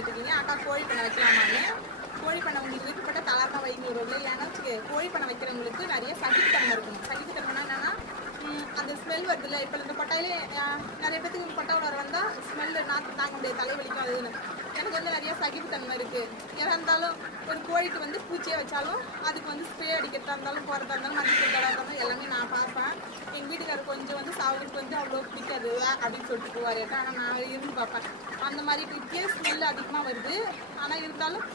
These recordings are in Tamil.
கேட்டிருக்கீங்க அக்கா கோழி பண்ணை வைக்கலாமான்னு கோழி பண்ணை உங்களுக்கு விருப்பப்பட்ட தாராளமாக வைங்க ஒரு ஏன்னா கோழி பண்ணை வைக்கிறவங்களுக்கு நிறைய சகிப்புத்தன்மை இருக்கும். சகிப்புத்தன்மைனா என்னன்னா அந்த ஸ்மெல் வருது வருதுல்ல. இப்போ இந்த கொட்டாயிலே நிறைய பேத்துக்கு கொட்டா உணர் வந்தால் ஸ்மெல் நான் தாங்க முடியாது. தலைவலிக்கும் அதுன்னு எனக்கு வந்து நிறைய சகித்தன்மை இருக்கு. ஏதா இருந்தாலும் ஒரு கோழிக்கு வந்து பூச்சியை வச்சாலும் அதுக்கு வந்து ஸ்ப்ரே அடிக்கிறதா இருந்தாலும் போகிறதா இருந்தாலும் மருந்து கொடுத்தா இருந்தாலும் எல்லாமே அவருக்கு வந்து அவ்வளோ பிடிக்காது அப்படின்னு சொல்லிட்டு போவார். ஆனால் நான் இருந்து பார்ப்பேன். அந்த மாதிரி இப்பயே ஸ்மெல் அதிகமாக வருது. ஆனால் இருந்தாலும்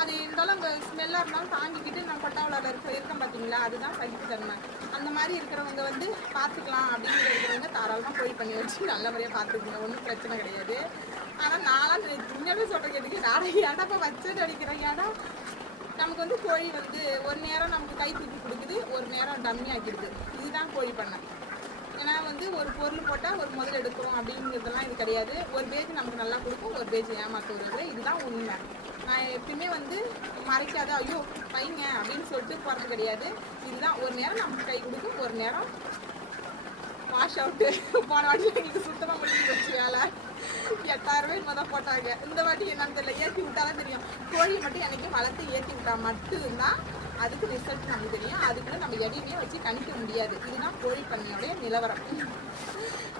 அது இருந்தாலும் அந்த ஸ்மெல்லாக இருந்தாலும் தாங்கிக்கிட்டு நான் கொட்டாவில் இருக்க இருக்கேன் பார்த்தீங்களா அதுதான் சகிப்புத்தன்மை அந்த மாதிரி இருக்கிறவங்க வந்து பார்த்துக்கலாம் அப்படின்னு இருக்கிறவங்க தாராளமாக கோழி பண்ணி வச்சு நல்ல முறையாக பார்த்துக்குங்க. ஒன்றும் பிரச்சனை கிடையாது. ஆனால் நான்லாம் உண்மையாகவே சொல்கிறேன் எதுக்கு நாடா ஏடாப்பா வச்சது அடிக்கிறேன் ஏடா நமக்கு வந்து கோழி வந்து ஒரு நேரம் நமக்கு கை தூக்கி கொடுக்குது ஒரு நேரம் டம்மி ஆக்கிடுது. இதுதான் கோழி பண்ணை வந்து ஒரு பொருள் போட்டால் ஒரு முதல் எடுக்கிறோம் அப்படிங்கிறதெல்லாம் இது கிடையாது. ஒரு பேஜ் நமக்கு நல்லா கொடுக்கும் ஒரு பேஜ் ஏமாத்த வருது இதுதான் உண்மை. நான் எப்பயுமே வந்து மறைக்காத ஐயோ பையங்க அப்படின்னு சொல்லிட்டு போகிறது கிடையாது. இதுதான் ஒரு நேரம் நமக்கு கை கொடுக்கும் ஒரு நேரம் வாஷ் அவுட்டு போன வாட்டி எங்களுக்கு சுத்தமாக முடிஞ்சு போச்சு வேலை. எட்டாயிரம் ரூபாய் மொதல் போட்டாங்க. இந்த வாட்டி என்னன்னு தெரியல ஏற்றி விட்டாலும் தெரியும். கோழி மட்டும் எனக்கு வளர்த்து ஏற்றி விட்டா மட்டும்தான் அதுக்கு ரிசல்ட் நமக்கு தெரியும். அதுக்குள்ள எதையுமே வச்சு கணிக்க முடியாது. இதுதான் கோழி பண்ணையோடைய நிலவரம்.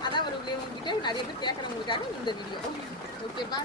அதான் ஒரு உங்ககிட்ட நிறைய பேர் கேட்குறவங்களுக்காக இந்த வீடியோ ஓகேப்பா